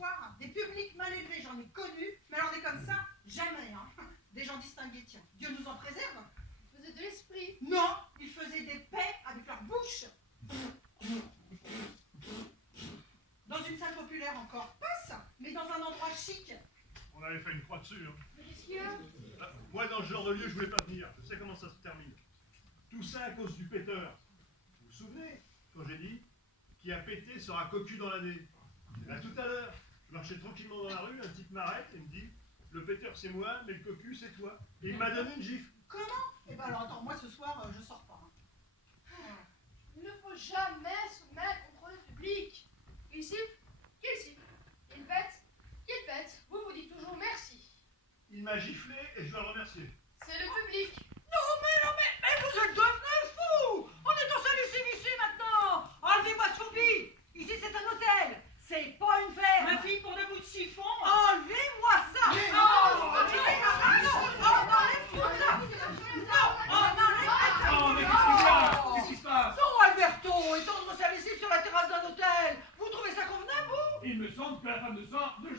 soir, des publics mal élevés, j'en ai connu, mais alors des comme ça, jamais, hein. Des gens distingués, tiens, Dieu nous en préserve. Ils faisaient de l'esprit. Non, ils faisaient des paix avec leur bouche. Dans une salle populaire encore, pas ça, mais dans un endroit chic. On avait fait une croix dessus. Hein. Mais qu'est-ce qu'il y a? Moi, dans ce genre de lieu, je voulais pas venir. Je sais comment ça se termine. Tout ça à cause du péteur. Vous vous souvenez, quand j'ai dit qui a pété sera cocu dans l'année. Là, tout à l'heure, je marchais tranquillement dans la rue, un type m'arrête et me dit le péteur c'est moi, mais le cocu c'est toi. Et il m'a donné une gifle. Comment? Eh ben alors attends, moi ce soir, je sors pas. Il ne faut jamais se mettre contre le public. Il siffle, qu'il siffle. Il pète, qu'il pète. Vous vous dites toujours merci. Il m'a giflé et je dois le remercier. C'est le public. Mais vous êtes devenus fous! On est en salut ici maintenant! Enlevez-moi ce fourbi! Ici c'est un hôtel! C'est pas une ferme! Ma fille pour des bouts de chiffon! Enlevez-moi ça! Mais non! Enlève tout ça! Non! Oh, mais qu'est-ce qu'il y a? Qu'est-ce qui se passe? Non, Alberto! Étendre sa lessive sur la terrasse d'un hôtel! Vous trouvez ça convenable, vous? Il me semble que la femme de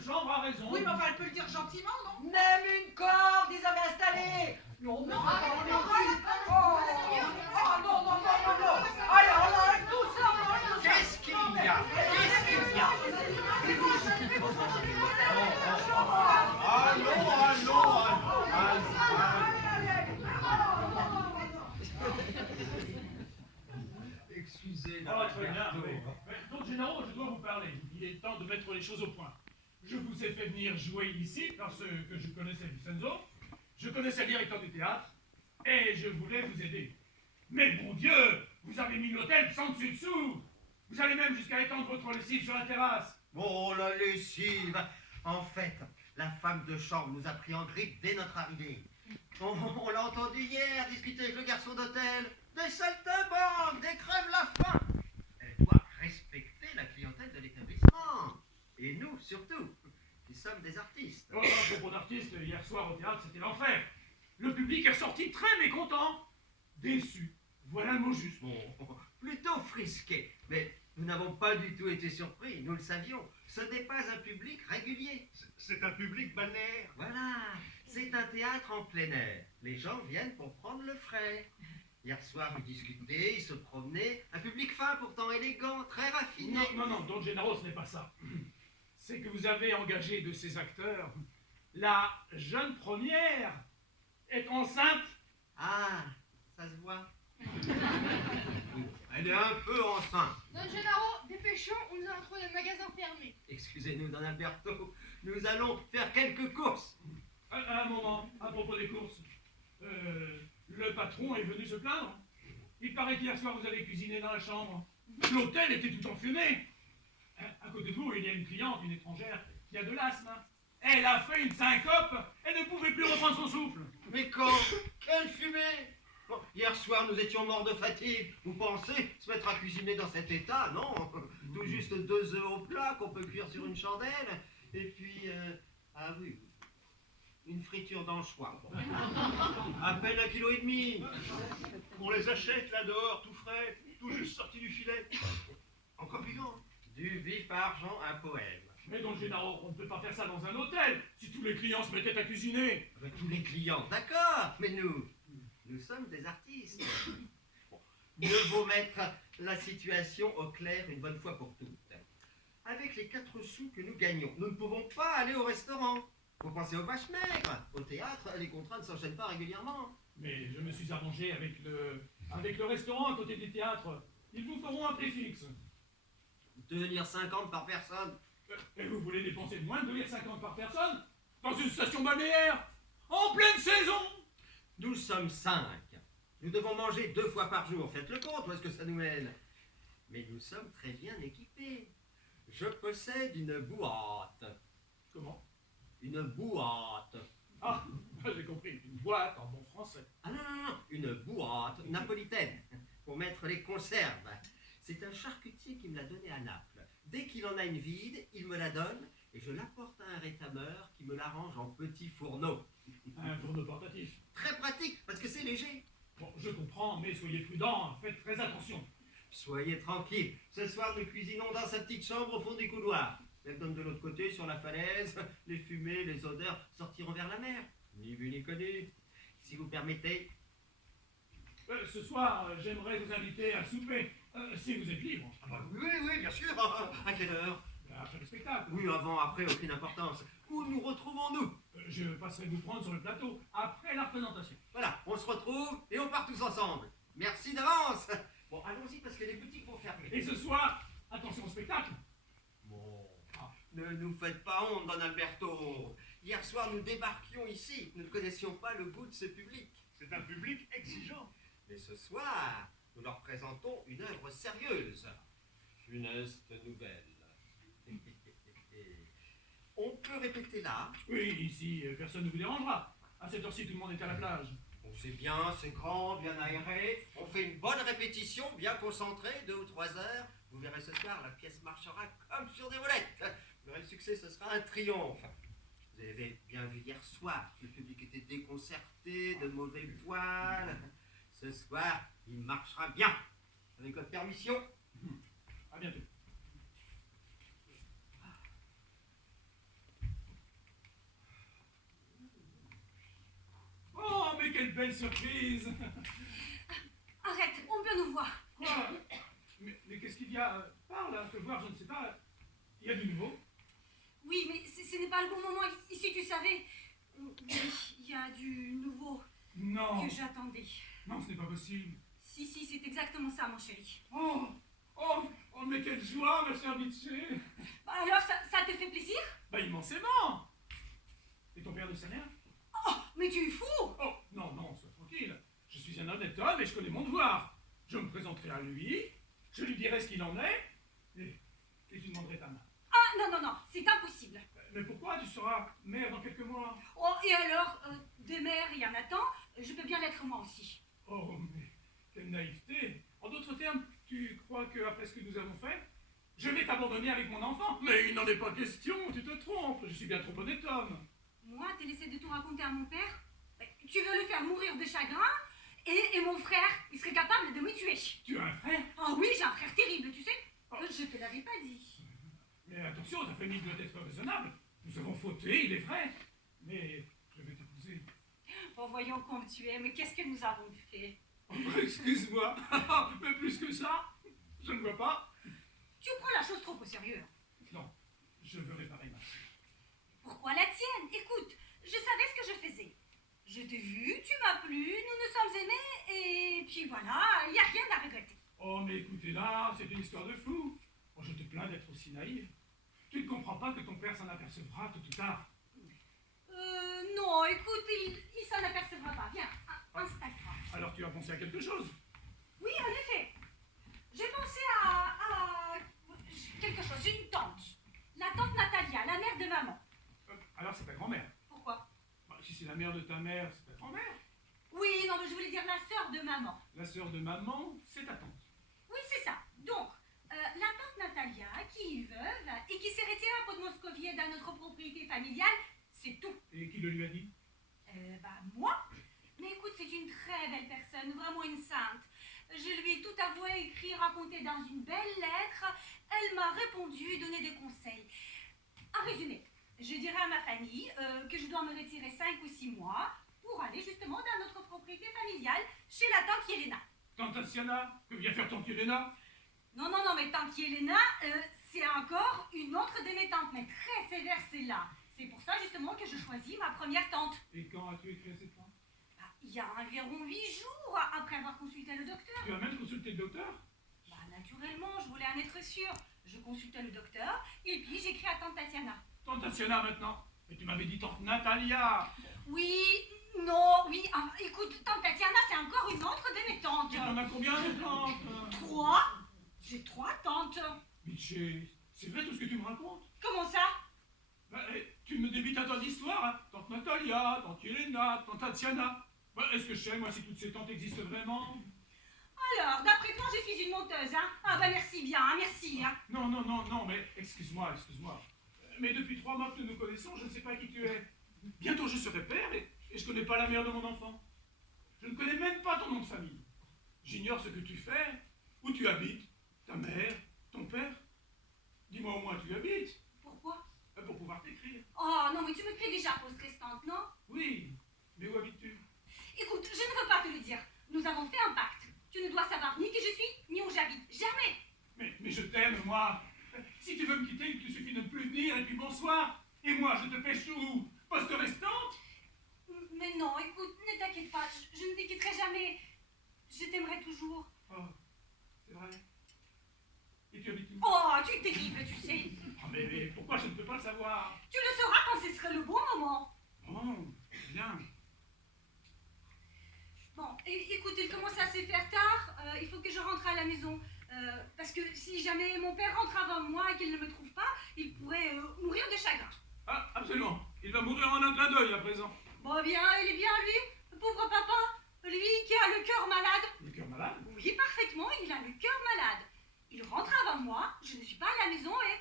chambre a raison. Oui, mais enfin, elle peut le dire gentiment, non? Même une corde, ils avaient installé! Non, mais Non, pas arrête, en non, Égypte. arrête, Non, allez, on enlève tout ça, on enlève tout ça. Qu'est-ce qu'il y a? Qu'est-ce qu'il y a? Excusez. Oh, très bien, oui. Donc, généraux, je dois vous parler. Il est temps de mettre les choses au point. Je vous ai fait venir jouer ici parce que je connaissais Vincenzo, je connaissais le directeur du théâtre, et je voulais vous aider. Mais bon Dieu, vous avez mis l'hôtel sans dessus-dessous. Vous allez même jusqu'à étendre votre lessive sur la terrasse. Oh, la lessive! En fait, la femme de chambre nous a pris en grippe dès notre arrivée. On l'a entendu hier discuter avec le garçon d'hôtel. Des saltimbanques, des crèves-la-faim. Elle doit respecter la clientèle de l'établissement. Et nous, surtout, qui sommes des artistes. Oh, à propos d'artistes, hier soir au théâtre, c'était l'enfer. Le public est ressorti très mécontent. Déçu. Voilà le mot juste. Bon, plutôt frisqué. Mais nous n'avons pas du tout été surpris, nous le savions. Ce n'est pas un public régulier. C'est un public balnéaire. Voilà, c'est un théâtre en plein air. Les gens viennent pour prendre le frais. Hier soir, ils discutaient, ils se promenaient. Un public fin, pourtant élégant, très raffiné. Non, Don Gennaro, ce n'est pas ça. C'est que vous avez engagé de ces acteurs. La jeune première est enceinte. Ah, ça se voit. Elle est un peu enceinte. Don Gennaro, dépêchons, ou nous allons trouver le magasin fermé. Excusez-nous, Don Alberto, nous allons faire quelques courses. Un moment, à propos des courses. Le patron est venu se plaindre. Il paraît qu'hier soir, vous avez cuisiné dans la chambre. L'hôtel était tout enfumé. À côté de vous, il y a une cliente, une étrangère, qui a de l'asthme. Elle a fait une syncope. Elle ne pouvait plus reprendre son souffle. Mais quand? Quelle fumée! Bon, hier soir, nous étions morts de fatigue. Vous pensez se mettre à cuisiner dans cet état? Non. Tout juste 2 œufs au plat qu'on peut cuire sur une chandelle. Et puis, ah oui, une friture d'anchois. Bon. À peine 1,5 kg. On les achète là dehors, tout frais, tout juste sorti du filet. Encore vivant. Du vif argent, un poème. Mais Don Gennaro, on ne peut pas faire ça dans un hôtel. Si tous les clients se mettaient à cuisiner. Avec tous les clients, d'accord. Mais nous sommes des artistes. Bon, mieux vaut mettre la situation au clair une bonne fois pour toutes. Avec les 4 sous que nous gagnons, nous ne pouvons pas aller au restaurant. Vous pensez aux vaches maigres. Au théâtre, les contrats ne s'enchaînent pas régulièrement. Mais je me suis arrangé avec le restaurant à côté du théâtre. Ils vous feront un prix fixe. 2,50 par personne. Et vous voulez dépenser moins de 2,50 par personne dans une station balnéaire en pleine saison? Nous sommes 5. Nous devons manger 2 fois par jour. Faites le compte, où est-ce que ça nous mène? Mais nous sommes très bien équipés. Je possède une boîte. Comment? Une boîte. Ah, j'ai compris. Une boîte en bon français. Ah non, une boîte napolitaine pour mettre les conserves. C'est un charcutier qui me l'a donnée à Naples. Dès qu'il en a une vide, il me la donne et je l'apporte à un rétameur qui me l'arrange en petits fourneaux. Un fourneau portatif. Très pratique parce que c'est léger. Bon, je comprends, mais soyez prudents, faites très attention. Soyez tranquille. Ce soir, nous cuisinons dans sa petite chambre au fond du couloir. Elle donne de l'autre côté, sur la falaise, les fumées, les odeurs sortiront vers la mer. Ni vu ni connu. Si vous permettez, Ce soir, j'aimerais vous inviter à souper, si vous êtes libre. ah bah oui, bien sûr. À quelle heure? Après le spectacle. Oui, avant, après, aucune importance. Où nous retrouvons-nous? Je passerai vous prendre sur le plateau, après la représentation. Voilà, on se retrouve et on part tous ensemble. Merci d'avance. Bon, allons-y parce que les boutiques vont fermer. Et ce soir, attention au spectacle. Bon, ne nous faites pas honte, Don Alberto. Hier soir, nous débarquions ici. Nous ne connaissions pas le goût de ce public. C'est un public exigeant. Mais ce soir, nous leur présentons une œuvre sérieuse. Funeste nouvelle. On peut répéter là. Oui, ici, personne ne vous dérangera. À cette heure-ci, tout le monde est à la plage. On sait bien, c'est grand, bien aéré. On fait une bonne répétition, bien concentrée, 2 ou 3 heures. Vous verrez ce soir, la pièce marchera comme sur des roulettes. Vous verrez, le succès, ce sera un triomphe. Vous avez bien vu hier soir, le public était déconcerté, de mauvais poils. Ce soir, il marchera bien. Avec votre permission. À bientôt. Oh, mais quelle belle surprise! Arrête, on peut nous voir. Quoi? Mais qu'est-ce qu'il y a? Parle, hein, te voir, je ne sais pas. Il y a du nouveau? Oui, mais ce n'est pas le bon moment. Ici, tu savais. Oui, il y a du nouveau Non, que j'attendais. non, ce n'est pas possible. Si, c'est exactement ça, mon chéri. Oh, mais quelle joie, ma chère Bitché! Bah alors, ça te fait plaisir? Bah, immensément! Et ton père de sa mère? Oh, mais tu es fou! Oh, non, sois tranquille. Je suis un honnête homme et je connais mon devoir. Je me présenterai à lui, je lui dirai ce qu'il en est, et tu demanderai ta main. Ah, non, c'est impossible. Mais pourquoi? Tu seras mère dans quelques mois. Oh, et alors, des mères, il y en a tant, je peux bien l'être moi aussi. Oh, mais quelle naïveté! En d'autres termes, tu crois qu'après ce que nous avons fait, je vais t'abandonner avec mon enfant? Mais il n'en est pas question, tu te trompes, je suis bien trop honnête homme. Moi, t'es laissé de tout raconter à mon père? Tu veux le faire mourir de chagrin? Et mon frère, il serait capable de me tuer. Tu as un frère? Oh oui, j'ai un frère terrible, tu sais. Je te l'avais pas dit. Mais attention, ta famille doit être raisonnable. Nous avons fauté, il est vrai. Mais je vais t'épouser. Oh, voyons comme tu es, mais qu'est-ce que nous avons fait? Oh, excuse-moi, mais plus que ça, je ne vois pas. Tu prends la chose trop au sérieux. Non, je veux réparer ma fille. Pourquoi la tienne? Écoute, je savais ce que je faisais. Je t'ai vu, tu m'as plu, nous nous sommes aimés, et puis voilà, il n'y a rien à regretter. Oh, mais écoutez là, c'est une histoire de fou. Oh, je te plains d'être aussi naïve. Tu ne comprends pas que ton père s'en apercevra tôt ou tard. Non, écoute, il s'en apercevra pas. Viens, installe-toi. Alors tu as pensé à quelque chose? Oui, en effet. J'ai pensé à quelque chose, une tante. La tante Natalia, la mère de maman. Alors c'est ta grand-mère. Pourquoi? Bah, si c'est la mère de ta mère, c'est ta grand-mère. Oui, non, mais je voulais dire la sœur de maman. La sœur de maman, c'est ta tante. Oui, c'est ça. Donc, la tante Natalia, qui est veuve et qui s'est retirée à Podmoskovie dans notre propriété familiale, c'est tout. Et qui le lui a dit? Moi. Mais écoute, c'est une très belle personne, vraiment une sainte. Je lui ai tout avoué, écrit, raconté dans une belle lettre. Elle m'a répondu, donné des conseils. En résumé, je dirais à ma famille que je dois me retirer 5 ou 6 mois pour aller justement dans notre propriété familiale chez la tante Yelena. Tante Tatiana? Que vient faire tante Yelena? Non, mais tante Yelena, c'est encore une autre de mes tantes, mais très sévère celle-là. C'est pour ça justement que je choisis ma première tante. Et quand as-tu écrit à cette tante? Il y a environ 8 jours après avoir consulté le docteur. Tu as même consulté le docteur? Naturellement, je voulais en être sûre. Je consultais le docteur et puis j'écris à tante Tatiana. Tante Tatiana maintenant? Mais tu m'avais dit tante Natalia! Oui, écoute, tante Tatiana, c'est encore une autre de mes tantes. Tu en as combien de tantes? 3. J'ai 3 tantes. Miché, c'est vrai tout ce que tu me racontes? Comment ça? Tu me débites un tas d'histoires, hein? Tante Natalia, tante Yelena, tante Tatiana. Est-ce que je sais, moi, si toutes ces tantes existent vraiment? Alors, d'après toi, je suis une menteuse, hein? Ah merci bien, merci, hein? Non, mais excuse-moi. Mais depuis 3 mois que nous nous connaissons, je ne sais pas qui tu es. Bientôt je serai père et je connais pas la mère de mon enfant. Je ne connais même pas ton nom de famille. J'ignore ce que tu fais, où tu habites, ta mère, ton père. Dis-moi au moins où tu habites. fait déjà pause restante, non? Oui, mais où habites-tu? Écoute, je ne veux pas te le dire. Nous avons fait un pacte. Tu ne dois savoir ni qui je suis, ni où j'habite. Jamais. Mais je t'aime, moi. Si tu veux me quitter, il te suffit de ne plus venir et puis bonsoir. Et moi, je te pêche où? Poste restante? Mais non, écoute, ne t'inquiète pas. Je ne te quitterai jamais. Je t'aimerai toujours. Oh, c'est vrai. Et tu habites où? Oh, tu es terrible, tu sais. Oh, mais pourquoi je ne peux pas le savoir? Tu le sauras quand ce serait le bon moment. Oh, bien. Bon, écoute, il commence à se faire tard. Il faut que je rentre à la maison. Parce que si jamais mon père rentre avant moi et qu'il ne me trouve pas, il pourrait mourir de chagrin. Ah, absolument. Il va mourir en un clin d'œil à présent. Bon, bien, il est bien, lui. Le pauvre papa. Lui qui a le cœur malade. Le cœur malade? Oui, parfaitement, il a le cœur malade. Il rentre avant moi, je ne suis pas à la maison et...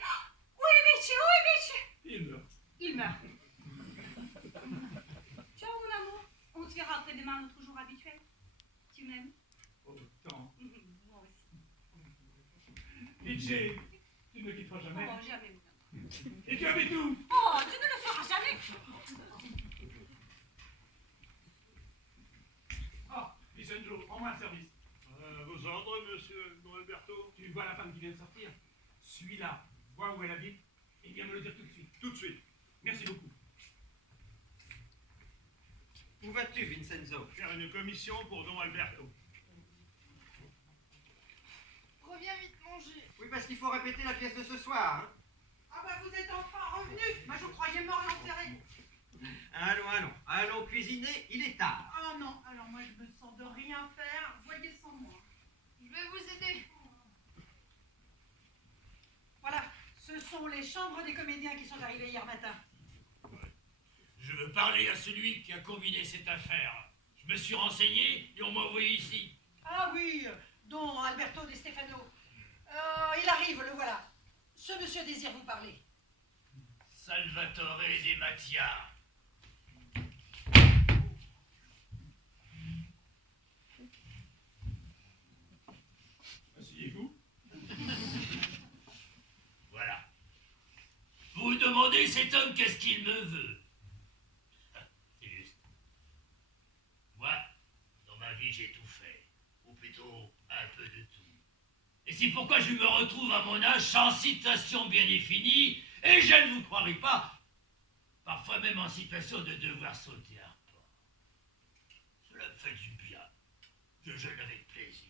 Où est Mitch? Où est Mitch? Il meurt. Il meurt. Ciao, mon amour. On se verra après-demain à notre jour habituel. Tu m'aimes? Oh, tant. Moi aussi. Nietzsche, tu ne me quitteras jamais. Oh, jamais, mon amour. Et tu habites où? Oh, tu ne le sauras jamais. Ah, Vincenzo, rends-moi un service. Vos ordres, monsieur Don Alberto? Tu vois la femme qui vient de sortir? Suis-la, vois où elle habite, et viens me le dire tout de suite. Tout de suite. Merci beaucoup. Où vas-tu, Vincenzo? Faire une commission pour Don Alberto. Reviens vite manger. Oui, parce qu'il faut répéter la pièce de ce soir. Hein. Ah bah vous êtes enfin revenus. Moi je vous croyais mort et enterré. Allons cuisiner, il est tard. Ah non, alors moi je me sens de rien faire. Voyez sans moi. Je vais vous aider. Voilà, ce sont les chambres des comédiens qui sont arrivés hier matin. Je veux parler à celui qui a combiné cette affaire. Je me suis renseigné et on m'a envoyé ici. Ah oui, Don Alberto de Stefano. Il arrive, le voilà. Ce monsieur désire vous parler. Salvatore De Mattia. Asseyez-vous. Voilà. Vous vous demandez cet homme qu'est-ce qu'il me veut? C'est juste. Moi, dans ma vie, j'ai tout fait. Ou plutôt, un peu de tout. Et c'est pourquoi je me retrouve à mon âge sans situation bien définie, et je ne vous croirai pas, parfois même en situation de devoir sauter un pas. Cela me fait du bien. Je jeûne avec plaisir.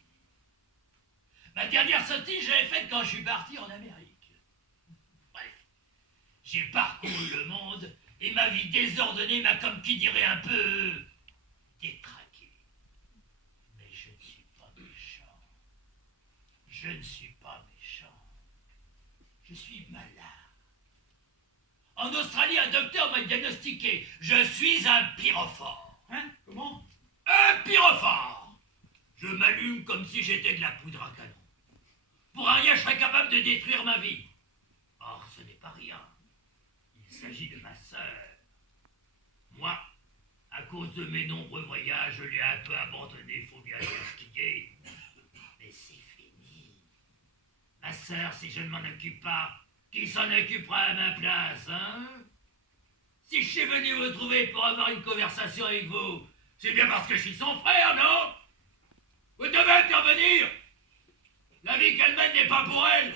Ma dernière sortie, je l'ai faite quand je suis parti en Amérique. Bref, j'ai parcouru le monde et ma vie désordonnée m'a, comme qui dirait, un peu détraqué. Mais je ne suis pas méchant. Je ne suis pas méchant. Je suis malade. En Australie, un docteur m'a diagnostiqué. Je suis un pyrophore. Hein? Comment? Un pyrophore! Je m'allume comme si j'étais de la poudre à canon. Pour un rien, je serais capable de détruire ma vie. Or, ce n'est pas rien. Il s'agit de ma sœur. Moi, à cause de mes nombreux voyages, je l'ai un peu abandonné, faut bien l'expliquer. Mais c'est fini. Ma sœur, si je ne m'en occupe pas, qui s'en occupera à ma place, hein? Si je suis venu vous trouver pour avoir une conversation avec vous, c'est bien parce que je suis son frère, non? Vous devez intervenir! La vie qu'elle mène n'est pas pour elle!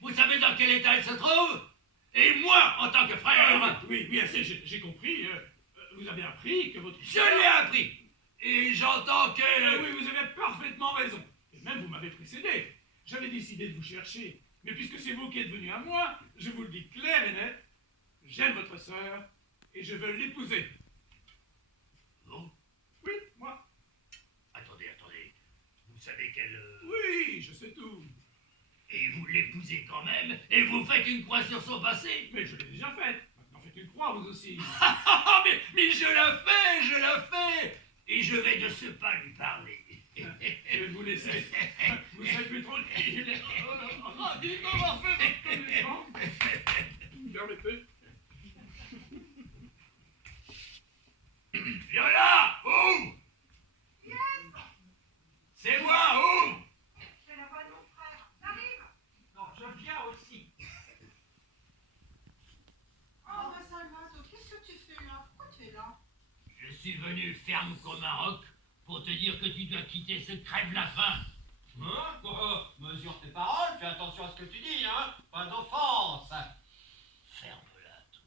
Vous savez dans quel état elle se trouve? Et moi, en tant que frère... Oui, assez, j'ai compris. Vous avez appris que votre... Je l'ai appris! Et j'entends que... Oui, vous avez parfaitement raison. Et même vous m'avez précédé. J'avais décidé de vous chercher. Mais puisque c'est vous qui êtes venu à moi, je vous le dis clair et net, j'aime votre sœur et je veux l'épouser. Vous? Oui, moi. Attendez. Vous savez qu'elle... Oui, je sais tout. Et vous l'épousez quand même, et vous faites une croix sur son passé? Mais je l'ai déjà faite. Maintenant faites une croix, vous aussi. mais je la fais! Et je vais de ce pas lui parler. Je vais vous laisser. Vous serez plus tranquille. Dites-moi avoir fait votre connaissance. Vous me permettez? Viens là! Où? C'est moi, où? C'est la voix de mon frère. J'arrive. Non, je viens aussi. Oh, bah Salvatore, qu'est-ce que tu suis venu ferme comme un roc pour te dire que tu dois quitter ce crève-la-faim. Hein? Mesure tes paroles, fais attention à ce que tu dis, hein? Pas d'offense. Ferme-la, toi.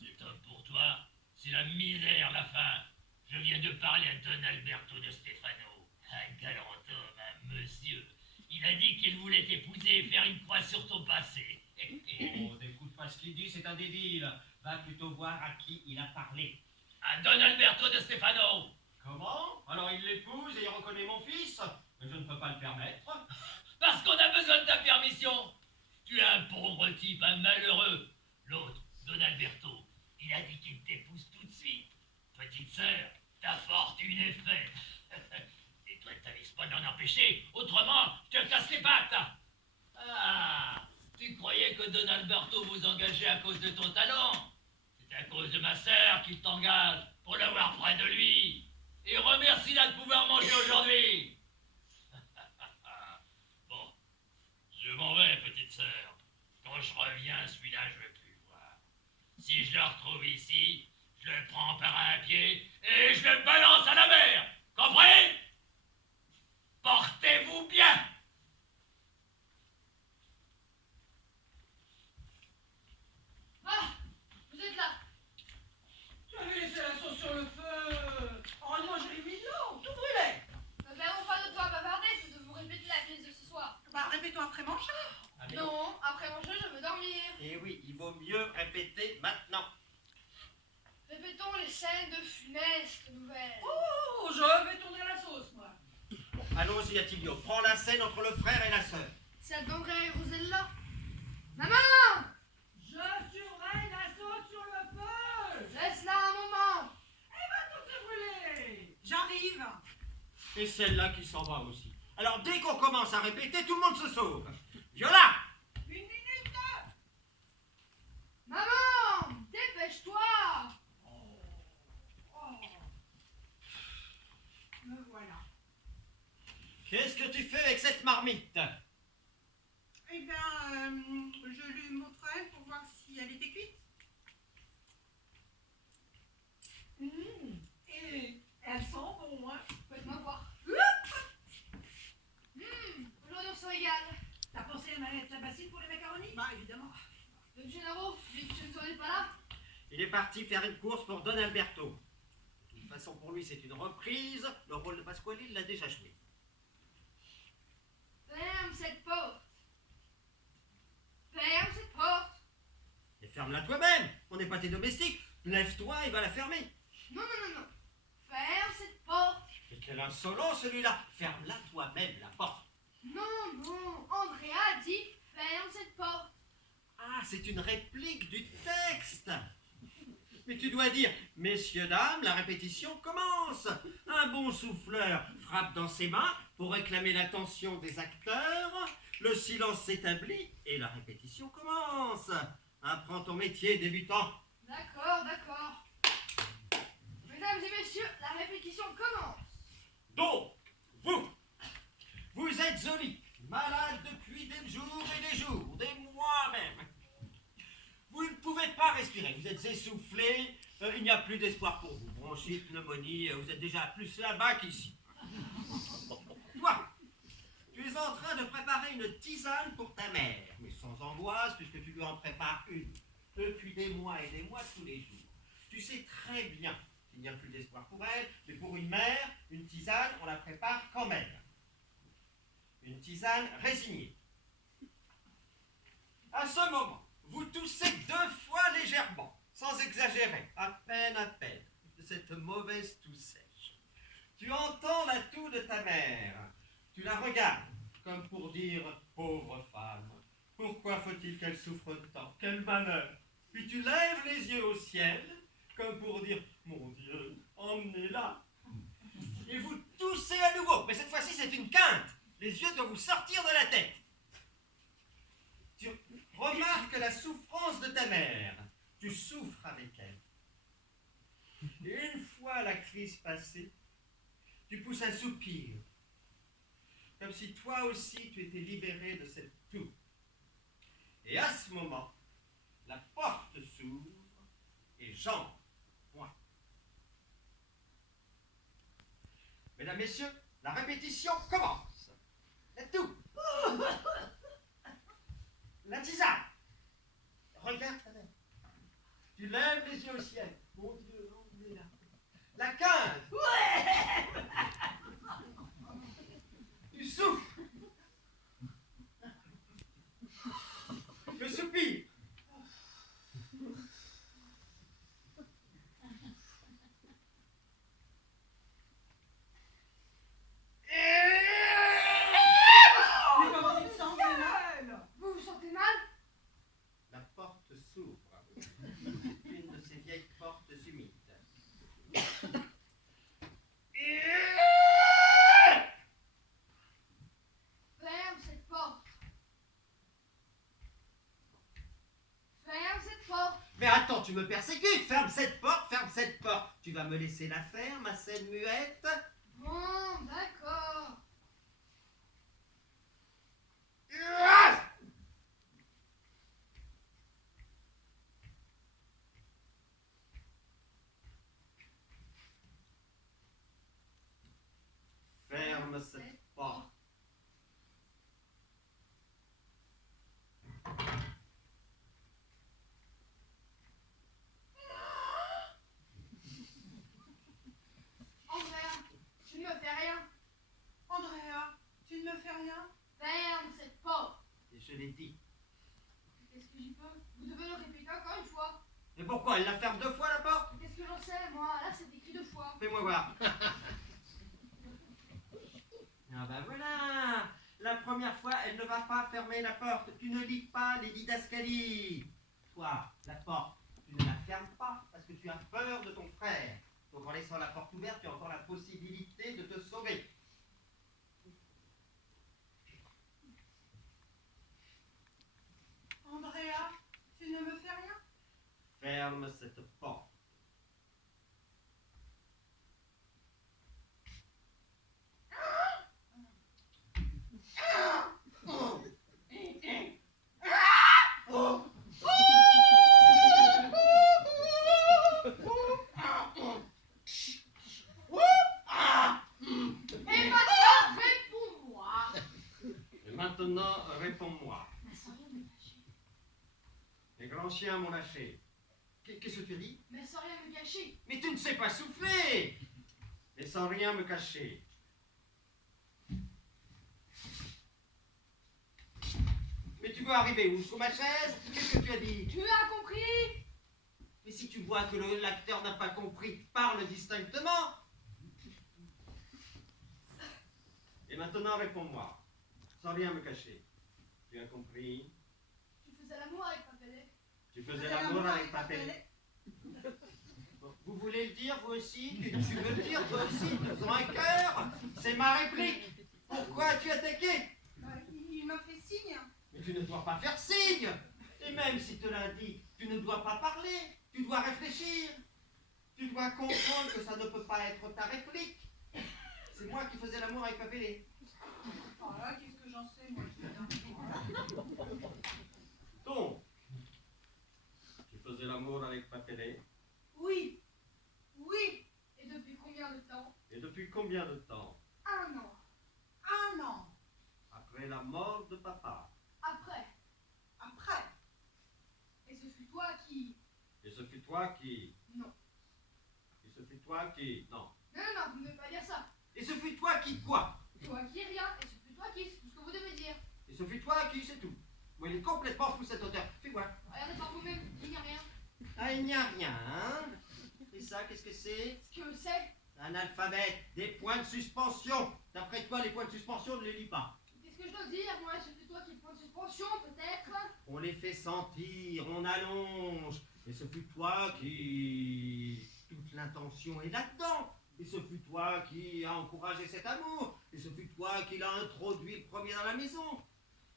Cet homme pour toi, c'est la misère, la faim. Je viens de parler à Don Alberto de Stefano, un galant homme, un monsieur. Il a dit qu'il voulait t'épouser et faire une croix sur ton passé. Oh, n'écoute pas ce qu'il dit, c'est un débile. Va plutôt voir à qui il a parlé. À Don Alberto de Stefano. Comment? Alors il l'épouse et il reconnaît mon fils? Mais je ne peux pas le permettre. Parce qu'on a besoin de ta permission. Tu es un pauvre type, un malheureux. L'autre, Don Alberto, il a dit qu'il t'épouse tout de suite. Petite sœur, ta fortune est faite. Et toi, tu risques pas d'en empêcher, autrement, je te casse les pattes. Ah, tu croyais que Don Alberto vous engageait à cause de ton talent? C'est à cause de ma sœur qu'il t'engage, pour l'avoir près de lui. Et remercie-la de pouvoir manger aujourd'hui. Bon, je m'en vais, petite sœur. Quand je reviens, celui-là, je ne veux plus le voir. Si je le retrouve ici, je le prends par un pied et je le balance à la mer. Compris? Portez-vous bien. Ah, vous êtes là. Tu avais laissé la sauce sur le feu. Heureusement, j'ai mis de l'eau. Tout brûlait. Ne verrons pas de toi bavarder, c'est de vous répéter la pièce de ce soir. Bah, répétons après manger. Allez. Non, après manger, je veux dormir. Et oui, il vaut mieux répéter maintenant. Répétons les scènes de funestes nouvelles. Oh, je vais tourner la sauce, moi. Bon, allons-y, Attilio. Prends la scène entre le frère et la sœur. C'est André et Rosella. Maman! Je surveille la sauce sur le feu. Laisse-la un moment. Tout est brûlé. J'arrive. Et celle-là qui s'en va aussi. Alors, dès qu'on commence à répéter, tout le monde se sauve. Viola! Une minute. Maman! Dépêche-toi! Me voilà. Qu'est-ce que tu fais avec cette marmite? Eh bien, je lui montrais pour voir si elle était cuite. Et elles sont bon, hein. Faites-moi voir. Aujourd'hui on se régale. T'as pensé à mettre la bassine pour les macaronis? Bah, évidemment. Le Gennaro, vu que je ne serai pas là, Il est parti faire une course pour Don Alberto. De toute façon, pour lui, c'est une reprise. Le rôle de Pasquale, il l'a déjà joué. ferme cette porte. Ferme cette porte. Et ferme-la toi-même. On n'est pas tes domestiques. Lève-toi et va la fermer. Non, non, non, non. Ferme cette porte. Et quel insolent celui-là. Ferme-la toi-même, la porte. Non, non. Andrea a dit ferme cette porte. Ah, c'est une réplique du texte. Mais tu dois dire, messieurs, dames, la répétition commence. Un bon souffleur frappe dans ses mains pour réclamer l'attention des acteurs. Le silence s'établit et la répétition commence. Apprends ton métier, débutant. D'accord, d'accord. Mesdames et messieurs, la répétition commence. Donc, vous êtes au lit, malade depuis des jours et des jours, des mois même. Vous ne pouvez pas respirer, vous êtes essoufflé, il n'y a plus d'espoir pour vous. Bronchite, pneumonie, vous êtes déjà plus là-bas qu'ici. Toi, tu es en train de préparer une tisane pour ta mère, mais sans angoisse, puisque tu lui en prépares une depuis des mois et des mois tous les jours. Tu sais très bien qu'il n'y a plus d'espoir pour elle, mais pour une mère, une tisane, on la prépare quand même. Une tisane résignée. À ce moment, vous toussez 2 fois légèrement, sans exagérer, à peine, de cette mauvaise toux sèche. Tu entends la toux de ta mère. Tu la regardes, comme pour dire, pauvre femme, pourquoi faut-il qu'elle souffre tant? Quel malheur! Puis tu lèves les yeux au ciel, comme pour dire, mon Dieu, emmenez-la. Et vous toussez à nouveau, mais cette fois-ci c'est une quinte. Les yeux doivent vous sortir de la tête. Tu remarques la souffrance de ta mère. Tu souffres avec elle. Et une fois la crise passée, tu pousses un soupir. Comme si toi aussi tu étais libéré de cette toux. Et à ce moment, la porte s'ouvre et j'entre. Moi. répétition commence. La toux. La tisane. Regarde ta main. Tu lèves les yeux au ciel. Mon Dieu, on est là. La 15. Ouais. Tu souffles. Je soupire. Mais comment tu te sens, Léna? Vous vous sentez mal? La porte s'ouvre. Une de ces vieilles portes humides. Ferme cette porte. Ferme cette porte. Mais attends, tu me persécutes. Ferme cette porte, ferme cette porte. Tu vas me laisser la faire, ma scène muette? Bon, d'accord. Ferme cette porte. Andrea, tu ne me fais rien. Andrea, tu ne me fais rien? Ferme cette porte. Et je l'ai dit. Qu'est-ce que j'y peux? Vous devez le répéter encore une fois. Mais pourquoi? Elle la ferme 2 fois, la porte? Qu'est-ce que j'en sais, moi? Là, c'est écrit 2 fois. Fais-moi voir. Ah ben voilà. La première fois, elle ne va pas fermer la porte. Tu ne lis pas les didascalies. Toi, la porte, tu ne la fermes pas parce que tu as peur de ton frère. Donc en laissant la porte ouverte, tu as encore la possibilité de te sauver. Andrea, tu ne me fais rien? Ferme cette porte. Et maintenant, réponds-moi. Et maintenant, réponds-moi. Mais sans rien me cacher. Les grands chiens m'ont lâché. Qu'est-ce que tu dis? Mais sans rien me cacher. Mais tu ne sais pas souffler. Et sans rien me cacher. Mais tu veux arriver où? Sous ma chaise? Qu'est-ce que tu as dit? Tu as compris? Mais si tu vois que l'acteur n'a pas compris, parle distinctement. Et maintenant, réponds-moi. Sans rien me cacher. Tu as compris? Tu faisais l'amour avec Papellet. Tu faisais l'amour avec Papellet. Vous voulez le dire, vous aussi? Tu veux le dire, toi aussi? Tu as un cœur? C'est ma réplique. Pourquoi as-tu attaqué? Il m'a fait signe. Mais tu ne dois pas faire signe. Et même si te l'a dit, tu ne dois pas parler. Tu dois réfléchir. Tu dois comprendre que ça ne peut pas être ta réplique. C'est moi qui faisais l'amour avec Papellet. Oh là, qu'est-ce que j'en sais, moi? Donc, tu faisais l'amour avec Papellet. Oui. Oui. Et depuis combien de temps? Et depuis combien de temps? 1 an. 1 an. Après la mort de papa. Après. Après. Et ce fut toi qui... Et ce fut toi qui... Non. Et ce fut toi qui... Non. Non, non, non, vous ne devez pas dire ça. Et ce fut toi qui quoi? Toi qui rien. Et ce fut toi qui... C'est tout ce que vous devez dire. Et ce fut toi qui... C'est tout. Bon, il est complètement fou cet auteur. Fais voir. Regardez par vous-même. Il n'y a rien. Ah, il n'y a rien, hein? Et ça, qu'est-ce que c'est? Ce que c'est... Un alphabet, des points de suspension. D'après toi, les points de suspension, ne les lis pas. Qu'est-ce que je dois dire, moi? Ce fut toi qui point de suspension, peut-être? On les fait sentir, on allonge. Et ce fut toi qui... Toute l'intention est là-dedans. Et ce fut toi qui a encouragé cet amour. Et ce fut toi qui l'a introduit le premier dans la maison.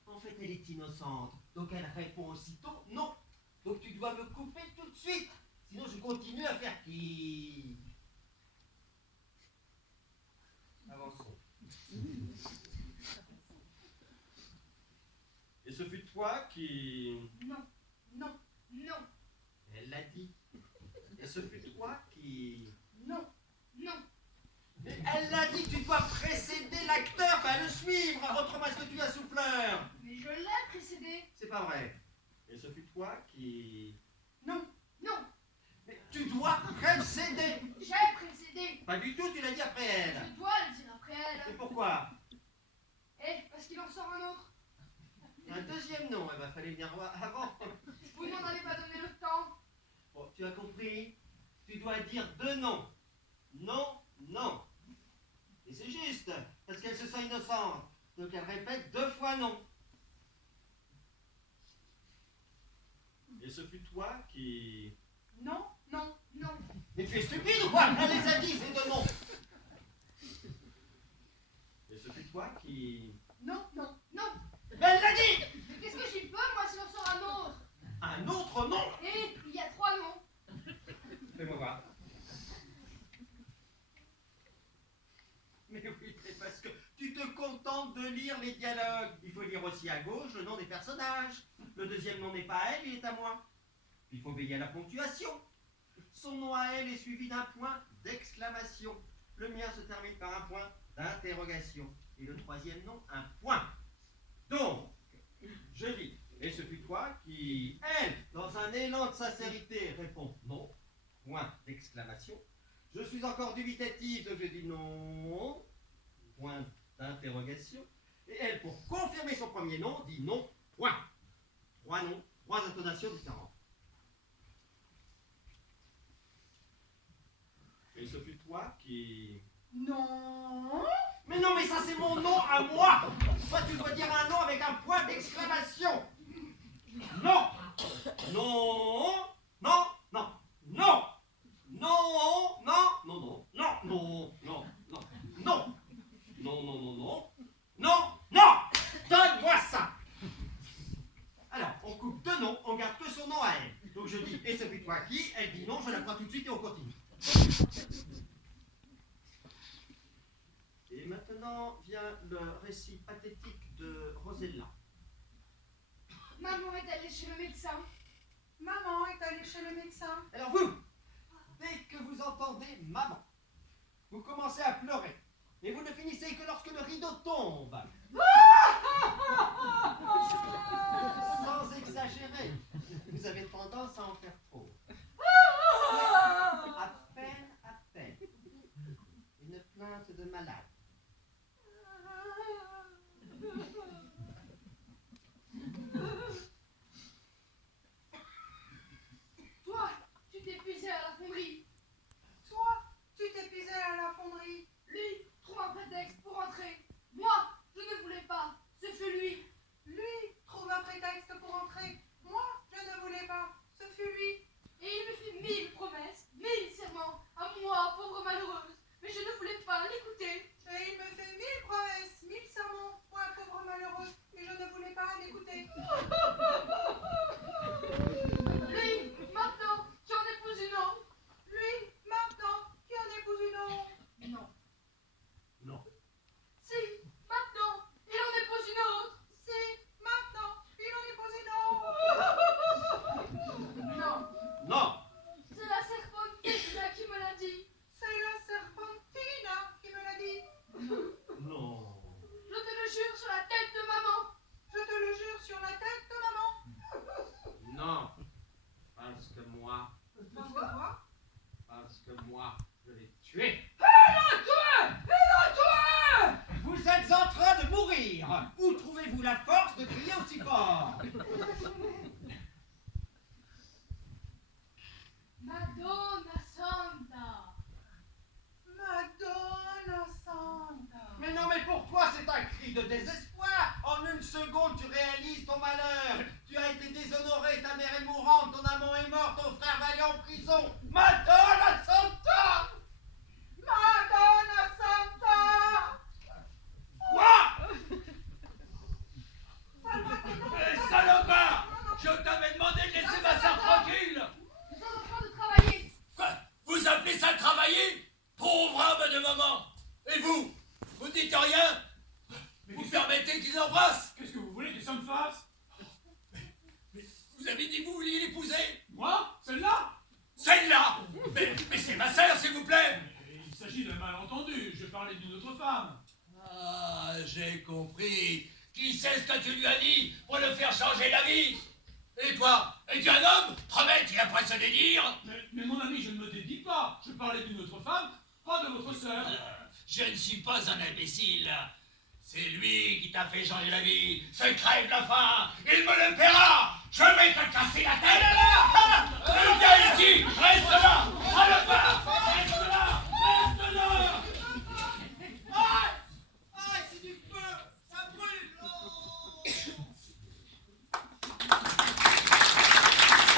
En fait, elle est innocente. Donc elle répond aussitôt non. Donc tu dois me couper tout de suite. Sinon je continue à faire qui... Avançons. Et ce fut toi qui... Non. Non. Non. Elle l'a dit. Et ce fut toi qui... Non. Non. Mais Elle l'a dit, tu dois précéder l'acteur, pas le suivre. Autrement, est-ce que tu as souffleur? Mais je l'ai précédé. C'est pas vrai. Et ce fut toi qui... Non. Mais tu dois précéder. J'ai précédé. Pas du tout, tu l'as dit après elle. Je dois le dire après Et elle. pourquoi? Parce qu'il en sort un autre. Un deuxième nom, il va falloir venir voir avant. Vous n'en avez pas donné le temps. Bon, tu as compris? Tu dois dire deux noms. Non, non. Et c'est juste, parce qu'elle se sent innocente. Donc elle répète 2 fois non. Et ce fut toi qui... Non, non. Mais tu es stupide ou quoi? Elle les a dit, ces 2 noms. Et ce fut toi qui... Non. Mais elle l'a dit! Mais qu'est-ce que j'y peux, moi, s'il en sort un autre? Un autre nom? Et il y a 3 noms. Fais-moi voir. Mais oui, c'est parce que tu te contentes de lire les dialogues. Il faut lire aussi à gauche le nom des personnages. Le deuxième nom n'est pas à elle, il est à moi. Il faut veiller à la ponctuation. Son nom à elle est suivi d'un point d'exclamation. Le mien se termine par un point d'interrogation. Et le troisième nom, un point. Donc, je dis, et ce fut toi qui, elle, dans un élan de sincérité, répond non, point d'exclamation. Je suis encore dubitatif, donc je dis non, point d'interrogation. Et elle, pour confirmer son premier nom, dit non, point. 3 noms, 3 intonations différentes. Et ce fut toi qui... Non. Mais non, mais ça c'est mon nom à moi. Toi tu dois dire un nom avec un point d'exclamation. Non. Non. Non. Non. Non. Non. Non. Non. Non. Non. Non. Non. Non. Non. Non. Non. Non. Non. Non. Donne-moi ça. Alors, on coupe 2 noms, on garde que son nom à elle. Donc je dis, et ce fut toi qui? Elle dit non, je la prends tout de suite et on continue. Et maintenant vient le récit pathétique de Rosella. Maman est allée chez le médecin. Maman est allée chez le médecin. Alors vous, dès que vous entendez maman, vous commencez à pleurer. Et vous ne finissez que lorsque le rideau tombe. Sans exagérer, vous avez tendance à en faire trop. À peine. Une plainte de malade. Toi, tu t'es épuisé à la fonderie. Toi, tu t'épuisais à la fonderie. Lui, trouve un prétexte pour rentrer. Moi, je ne voulais pas. Ce fut lui. Lui trouve un prétexte pour entrer. Moi, je ne voulais pas. Ce fut lui. Et il me fit 1000 promesses, 1000 serments, à moi, pauvre malheureuse. Mais je ne voulais pas l'écouter. Et il me fait 1000 promesses, 1000 sermons. Moi, pauvre malheureux. Mais je ne voulais pas l'écouter. Lui, maintenant, tu en épouses une autre. Lui, maintenant, qui en épouse une autre. Non. Non. Si, maintenant, il en épouse une autre. Si, maintenant, il en épouse une autre. Non. Non. C'est la serpentina qui me l'a dit. C'est la serpentina qui me l'a dit. Non. Je te le jure sur la tête de maman. Je te le jure sur la tête de maman. Non. Parce que moi, je l'ai tué. Vous êtes en train de mourir. Où trouvez-vous la force de crier aussi fort? Madonna Santa. Madonna Santa. Mais non, mais pour toi, c'est un cri de désespoir. En une seconde, tu réalises ton malheur. Tu as été déshonoré, ta mère est mourante, ton amant est mort, ton frère va aller en prison. Madonna Santa! Madonna Santa. Quoi? Salopard! Je t'avais demandé de laisser ma sœur tranquille! Nous sommes en train de travailler. Quoi? Vous appelez ça travailler? Pauvre âme de maman! Et vous? Vous dites rien? Vous permettez qu'ils embrassent? Qu'est-ce que vous voulez, des sommes farces? Vous avez dit que vous vouliez l'épouser? Moi? Celle-là? Celle-là! Mais c'est ma sœur, s'il vous plaît! Il s'agit d'un malentendu. Je parlais d'une autre femme. Ah, j'ai compris. Qui sait ce que tu lui as dit pour le faire changer d'avis? Et toi, es-tu un homme? Promets-tu après ce délire? Mais mon ami, je ne me dédie pas. Je parlais d'une autre femme, pas de votre sœur. Je ne suis pas un imbécile. C'est lui qui t'a fait changer d'avis. Se crève la faim. Il me le paiera. Je vais te casser la tête. Viens ici. Reste là.